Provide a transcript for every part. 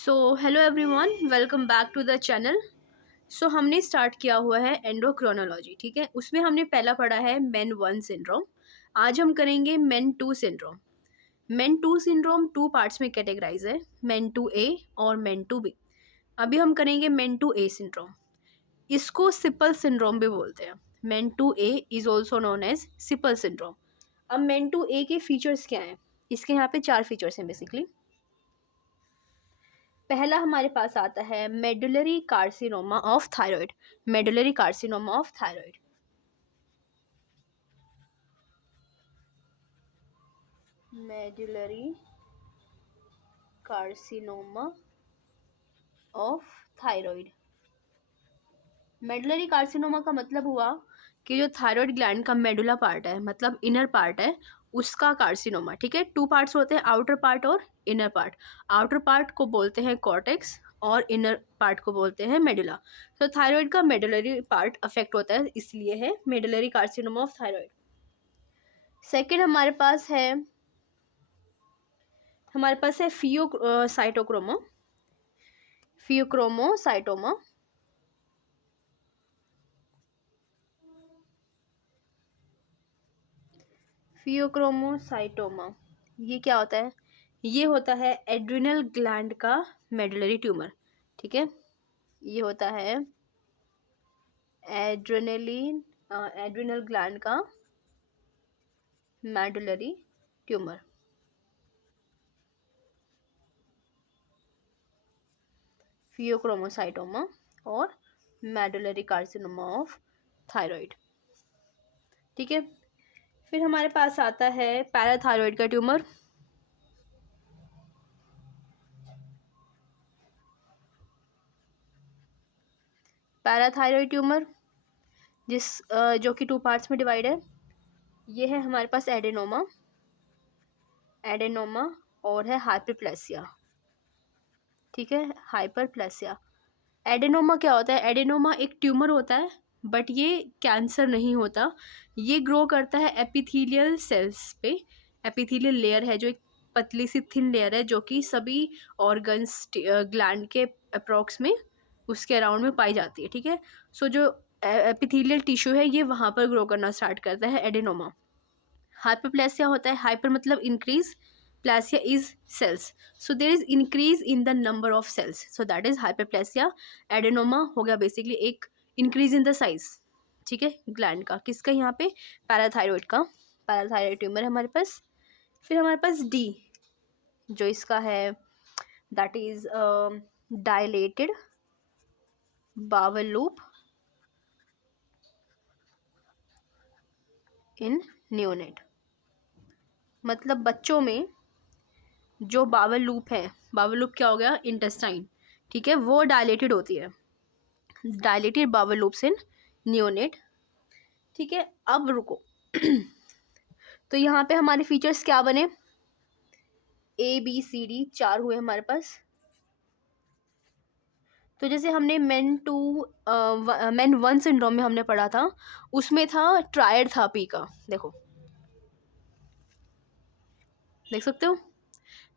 So hello everyone, welcome back to the channel. So हमने start किया हुआ है एंडोक्रोनोलॉजी, ठीक है। उसमें हमने पहला पढ़ा है मेन 1 सिंड्रोम। आज हम करेंगे main 2 syndrome. Main 2 syndrome 2 parts में कैटेगराइज है, मेन 2A और मेन 2B। अभी हम करेंगे मेन 2A सिंड्रोम। इसको सिपल सिंड्रोम भी बोलते हैं। MEN 2A is also known as Sipple syndrome. अब मेन 2A के फीचर्स क्या हैं? इसके यहाँ पे 4 फीचर्स हैं बेसिकली। पहला हमारे पास आता है medullary carcinoma of thyroid. Medullary carcinoma of thyroid, medullary carcinoma of thyroid. Medullary carcinoma का मतलब हुआ कि जो थायराइड ग्लैंड का मेडुला पार्ट है, मतलब इनर पार्ट है, उसका कार्सिनोमा, ठीक है। 2 पार्ट्स होते हैं, आउटर पार्ट और इनर पार्ट। आउटर पार्ट को बोलते हैं कॉर्टेक्स और इनर पार्ट को बोलते हैं मेडुला। तो थायराइड का मेडुलरी पार्ट अफेक्ट होता है, इसलिए है medullary carcinoma of thyroid. Second हमारे पास है फियोसाइटोक्रोमा, फियोक्रोमोसाइटोमा। फियोक्रोमोसाइटोमा ये क्या होता है? ये होता है एड्रिनल ग्लैंड का मेडुलरी ट्यूमर, ठीक है। ये होता है एड्रिनल ग्लैंड का मेडुलरी ट्यूमर। फियोक्रोमोसाइटोमा और मेडुलरी कार्सिनोमा ऑफ थायराइड, ठीक है। फिर हमारे पास आता है पैराथायरॉइड का ट्यूमर। पैराथायरॉइड ट्यूमर जो कि 2 पार्ट्स में डिवाइड है। ये है हमारे पास एडेनोमा और है हाइपरप्लेसिया, ठीक है। हाइपरप्लेसिया। एडेनोमा क्या होता है? एडेनोमा एक ट्यूमर होता है, बट ये कैंसर नहीं होता। ये ग्रो करता है एपिथेलियल सेल्स पे। एपिथेलियल लेयर है जो एक पतली सी थिन लेयर है, जो कि सभी ऑर्गन्स ग्लैंड के अप्रॉक्स में उसके अराउंड में पाई जाती है, ठीक है। सो जो एपिथेलियल टिश्यू है ये वहाँ पर ग्रो करना स्टार्ट करता है एडेनोमा। हाइपरप्लेसिया होता है, हाइपर मतलब increase, plasia is cells, so there is increase in the number of cells, so that is hyperplasia. Adenoma हो गया बेसिकली एक इंक्रीज इन द साइज, ठीक है, ग्लैंड का। किसका? यहाँ पे पैराथायरॉइड का। पैराथायरॉइड ट्यूमर है हमारे पास। फिर हमारे पास डी, जो इसका है that is dilated bowel loop in neonate. मतलब बच्चों में जो बावल लूप है, बावल लूप क्या हो गया? इंटेस्टाइन, ठीक है, वो डायलेटेड होती है। डायलेटेड बावल लूप्स इन नियोनेट, ठीक है। अब रुको तो यहाँ पे हमारे फीचर्स क्या बने? ABCD 4 हुए हमारे पास। तो जैसे हमने मेन 1 सिंड्रोम में हमने पढ़ा था, उसमें था ट्रायड था पी का, देखो देख सकते हो।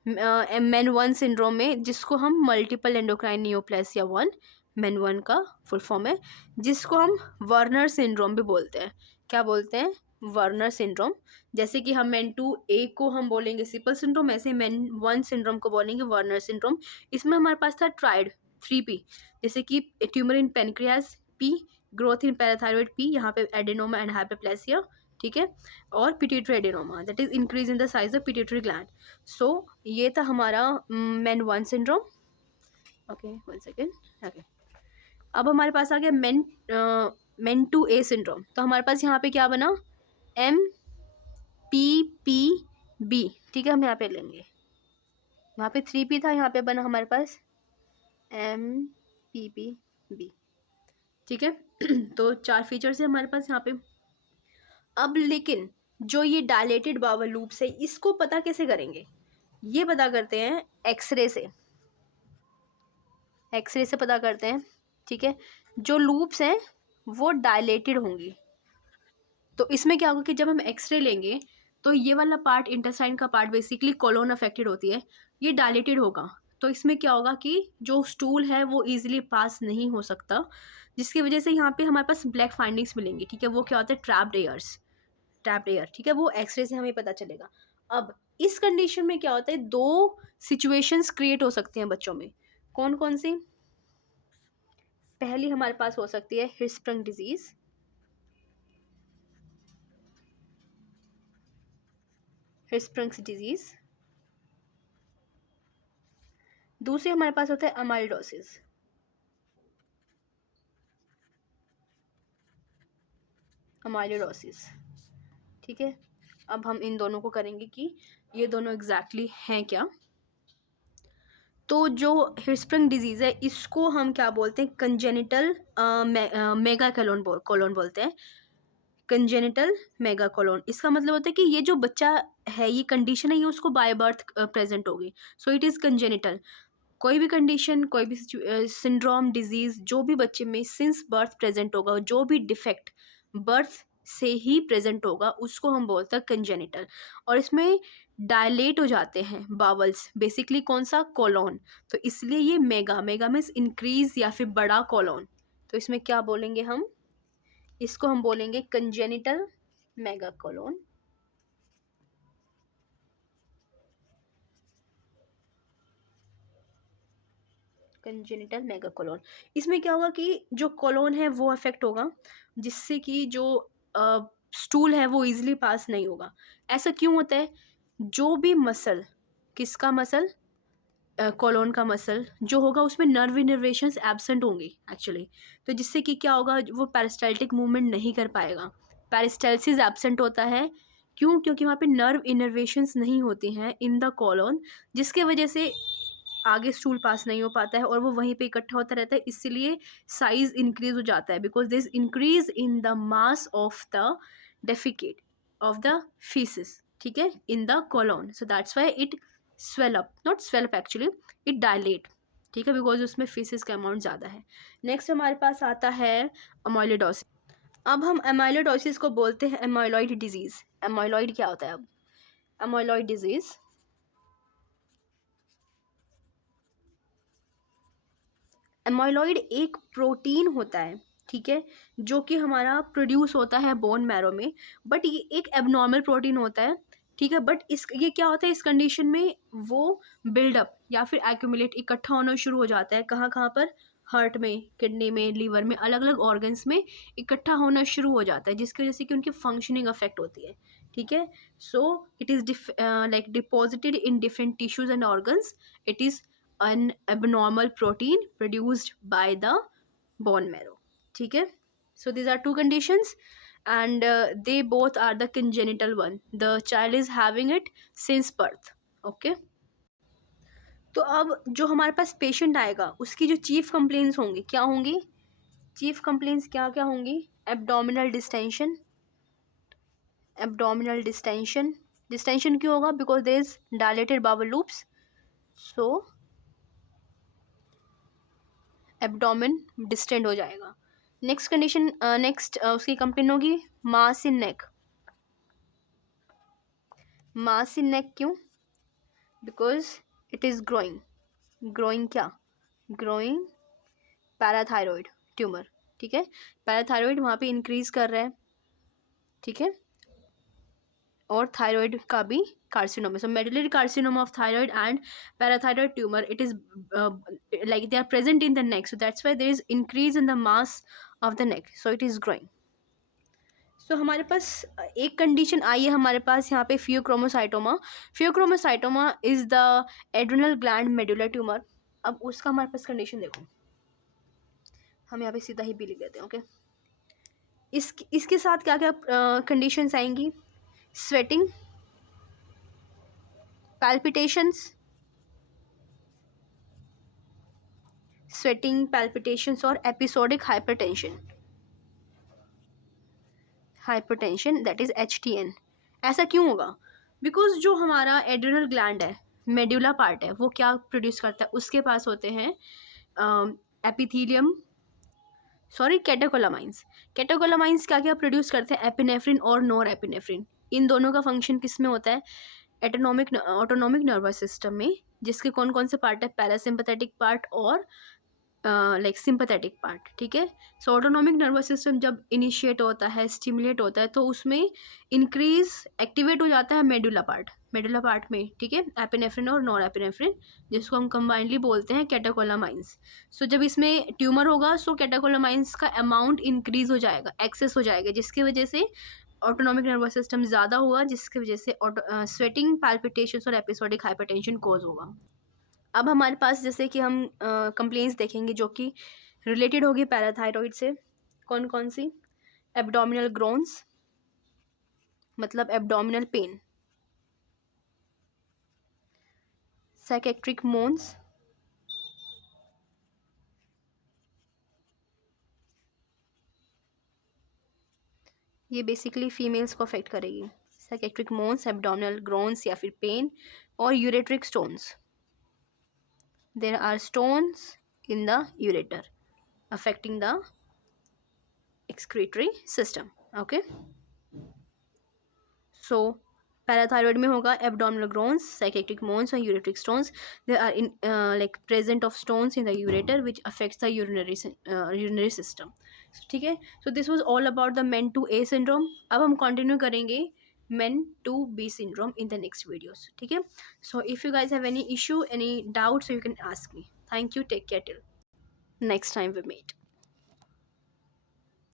मेन 1 सिंड्रोम में, जिसको हम मल्टीपल एंडोक्राइन नियोप्लेसिया 1 मेन 1 का फुल फॉर्म है, जिसको हम वर्नर सिंड्रोम भी बोलते हैं। क्या बोलते हैं? Werner syndrome. जैसे कि हम मेन 2A को हम बोलेंगे सिपल सिंड्रोम, ऐसे मेन 1 सिंड्रोम को बोलेंगे वर्नर सिंड्रोम। इसमें हमारे पास था ट्राइड 3P, जैसे कि tumour in pancreas P, growth in parathyroid P, यहाँ पे एडेनोमा एंड हाइपरप्लेसिया, ठीक है। और pituitary adenoma, that is increase in the size of pituitary gland. So ये था हमारा main 1 syndrome. Okay, 1 second. Okay, अब हमारे पास आ गया मेन 2A सिंड्रोम। तो हमारे पास यहाँ पे क्या बना? MPPB, ठीक है। हम यहाँ पे लेंगे, यहाँ पे 3P था, यहाँ पे बना हमारे पास MPPB, ठीक है। तो 4 फीचर्स है हमारे पास यहाँ पे। अब लेकिन जो ये डायलेटेड बावल लूप्स है, इसको पता कैसे करेंगे? ये पता करते हैं एक्सरे से। एक्सरे से पता करते हैं, ठीक है। जो लूप्स हैं वो डायलेटेड होंगी। तो इसमें क्या होगा कि जब हम एक्सरे लेंगे तो ये वाला पार्ट, इंटेस्टाइन का पार्ट, बेसिकली कोलोन अफेक्टेड होती है, ये डायलेटेड होगा। तो इसमें क्या होगा कि जो स्टूल है वो ईजिली पास नहीं हो सकता, जिसकी वजह से यहाँ पे हमारे पास ब्लैक फाइंडिंग्स मिलेंगी। ठीक है, वो क्या होता है, ट्रैप्ड एयर्स, ट्रैप्ड एयर। ठीक है, वो एक्सरे से हमें पता चलेगा। अब इस कंडीशन में क्या होता है, दो सिचुएशंस क्रिएट हो सकती हैं बच्चों में। कौन कौन सी? पहली हमारे पास हो सकती है हिर्स्प्रंग डिजीज, हिर्स्प्रंग्स डिजीज। दूसरी हमारे पास होता है अमाइलोसिस, अमाइलोसिस। ठीक है, अब हम इन दोनों को करेंगे कि ये दोनों एग्जैक्टली हैं क्या। तो जो हिर्स्प्रंग डिजीज़ है इसको हम क्या बोलते हैं, कंजेनिटल मेगा कोलोन बोलते हैं, कंजेनिटल मेगा कोलोन। इसका मतलब होता है कि ये जो बच्चा है, ये कंडीशन है, ये उसको बाय बर्थ प्रेजेंट होगी, सो इट इज़ कंजेनिटल। कोई भी कंडीशन, कोई भी सिंड्रोम, डिजीज़ जो भी बच्चे में सिंस बर्थ प्रेजेंट होगा, जो भी डिफेक्ट बर्थ से ही प्रेजेंट होगा, उसको हम बोलते हैं कंजेनिटल। और इसमें डायलेट हो जाते हैं बावल्स, बेसिकली कौन सा, कोलोन। तो इसलिए ये मेगा, मेगा मीन्स इंक्रीज या फिर बड़ा कोलोन। तो इसमें क्या बोलेंगे हम, इसको हम बोलेंगे congenital megacolon. Congenital megacolon. इसमें क्या होगा कि जो कोलोन है वो अफेक्ट होगा, जिससे कि जो स्टूल है वो इजीली पास नहीं होगा। ऐसा क्यों होता है, जो भी मसल, किसका मसल, कोलोन का मसल जो होगा उसमें नर्व इनर्वेशंस एब्सेंट होंगी एक्चुअली। तो जिससे कि क्या होगा, वो पेरिस्टाल्टिक मूवमेंट नहीं कर पाएगा, पेरिस्टाल्सिस एब्सेंट होता है। क्यों? क्योंकि वहाँ पे नर्व इनर्वेशंस नहीं होती हैं इन द कोलोन, जिसके वजह से आगे स्टूल पास नहीं हो पाता है और वो वहीं पे इकट्ठा होता रहता है। इसलिए साइज इंक्रीज हो जाता है, because this increase in the mass of the defecate of the faeces. ठीक है, in the colon, so that's why it swell up, not swell up actually, it dilate. ठीक है, बिकॉज उसमें फीसिस का amount ज़्यादा है। नेक्स्ट हमारे पास आता है अमाइलोइडोसिस। अब हम अमाइलोइडोसिस को बोलते हैं अमाइलॉइड डिजीज़। अमाइलॉइड क्या होता है? अब अमाइलॉइड डिजीज़, एमाइलॉइड एक प्रोटीन होता है, ठीक है, जो कि हमारा प्रोड्यूस होता है बोन मैरो में, बट ये एक एबनॉर्मल प्रोटीन होता है। ठीक है, बट इस ये क्या होता है, इस कंडीशन में वो बिल्डअप या फिर एक्यूमुलेट, इकट्ठा होना शुरू हो जाता है। कहाँ कहाँ पर? हार्ट में, किडनी में, लीवर में, अलग अलग ऑर्गन्स में इकट्ठा होना शुरू हो जाता है, जिसकी वजह से कि उनकी फंक्शनिंग अफेक्ट होती है। ठीक है, so it is like deposited in different tissues and organs. It is an abnormal protein produced by the bone marrow. ठीक है, so these are two conditions and they both are the congenital one. The child is having it since birth. Okay, तो अब जो हमारे पास patient आएगा उसकी जो chief complaints होंगी क्या होंगी? चीफ कंप्लेंट्स क्या क्या होंगी? Abdominal distension, abdominal distension. Distension क्यों होगा? Because there is dilated bowel loops, so abdomen distend हो जाएगा। नेक्स्ट कंडीशन, नेक्स्ट उसकी कंप्लेन होगी mass in neck. Mass in neck क्यों? Because it is growing, growing क्या? Growing parathyroid tumour. ठीक है, पैराथायरॉयड वहाँ पे इंक्रीज कर रहा है। ठीक है, और थायराइड का भी carcinoma, so medullary carcinoma of thyroid and parathyroid tumor, it is like they are present in the neck, so that's why there is increase in the mass of the neck, so it is growing. So हमारे पास एक condition आई है हमारे पास यहाँ पे phaeochromocytoma. Phaeochromocytoma is the adrenal gland medullary tumour. अब उसका हमारे पास कंडीशन देखो, हम यहाँ पे सीधा ही भी लिख देते हैं। ओके, इसके साथ क्या क्या कंडीशंस आएंगी? स्वेटिंग, palpitations, sweating, palpitations और episodic hypertension, hypertension that is HTN। ऐसा क्यों होगा? बिकॉज जो हमारा एड्रिनल ग्लैंड है, मेड्यूला पार्ट है, वो क्या प्रोड्यूस करता है? उसके पास होते हैं एपिथीलियम, सॉरी कैटेकोलामाइंस। कैटेकोलामाइंस क्या क्या प्रोड्यूस करते हैं? एपिनेफ्रिन और नॉर एपिनेफ्रिन। इन दोनों का फंक्शन किस में होता है? ऑटोनॉमिक नर्वस सिस्टम में जिसके कौन कौन से पार्ट है, पैरासिम्पथेटिक पार्ट और लाइक सिंपथेटिक पार्ट, ठीक है। सो ऑटोनॉमिक नर्वस सिस्टम जब इनिशिएट होता है, स्टिमुलेट होता है, तो उसमें इंक्रीज एक्टिवेट हो जाता है मेडुला पार्ट में, ठीक है, एपिनेफ्रिन और नॉन एपिनेफ्रिन, जिसको हम कंबाइंडली बोलते हैं कैटेकोलामाइंस। सो जब इसमें ट्यूमर होगा सो कैटेकोलामाइंस का अमाउंट इंक्रीज हो जाएगा, एक्सेस हो जाएगा, जिसकी वजह से ऑटोनॉमिक नर्वस सिस्टम ज़्यादा होगा, जिसकी वजह से स्वेटिंग, पैल्पिटेशंस और एपिसोडिक हाइपरटेंशन कोज होगा। अब हमारे पास जैसे कि हम कंप्लेंट्स देखेंगे जो कि रिलेटेड होगी पैराथायरॉइड से। कौन कौन सी? एब्डोमिनल ग्रोन्स, मतलब एब्डोमिनल पेन, साइकेट्रिक मोन्स, ये बेसिकली फीमेल्स को अफेक्ट करेगी। साइकेट्रिक मोन्स, एब्डोमिनल ग्रोन्स या फिर पेन, और ureteric stones, there are stones in the ureter affecting the excretory system, okay। so parathyroid में होगा एब्डोमिनल ग्रोन्स, साइकेट्रिक मोन्स और ureteric stones, they are in like present of stones in the ureter which affects the urinary system, ठीक है। So this was all about the MEN two A syndrome. अब हम continue करेंगे MEN two B syndrome in the next videos, ठीक है। So if you guys have any issue, any doubts, you can ask me. Thank you, take care till next time we meet.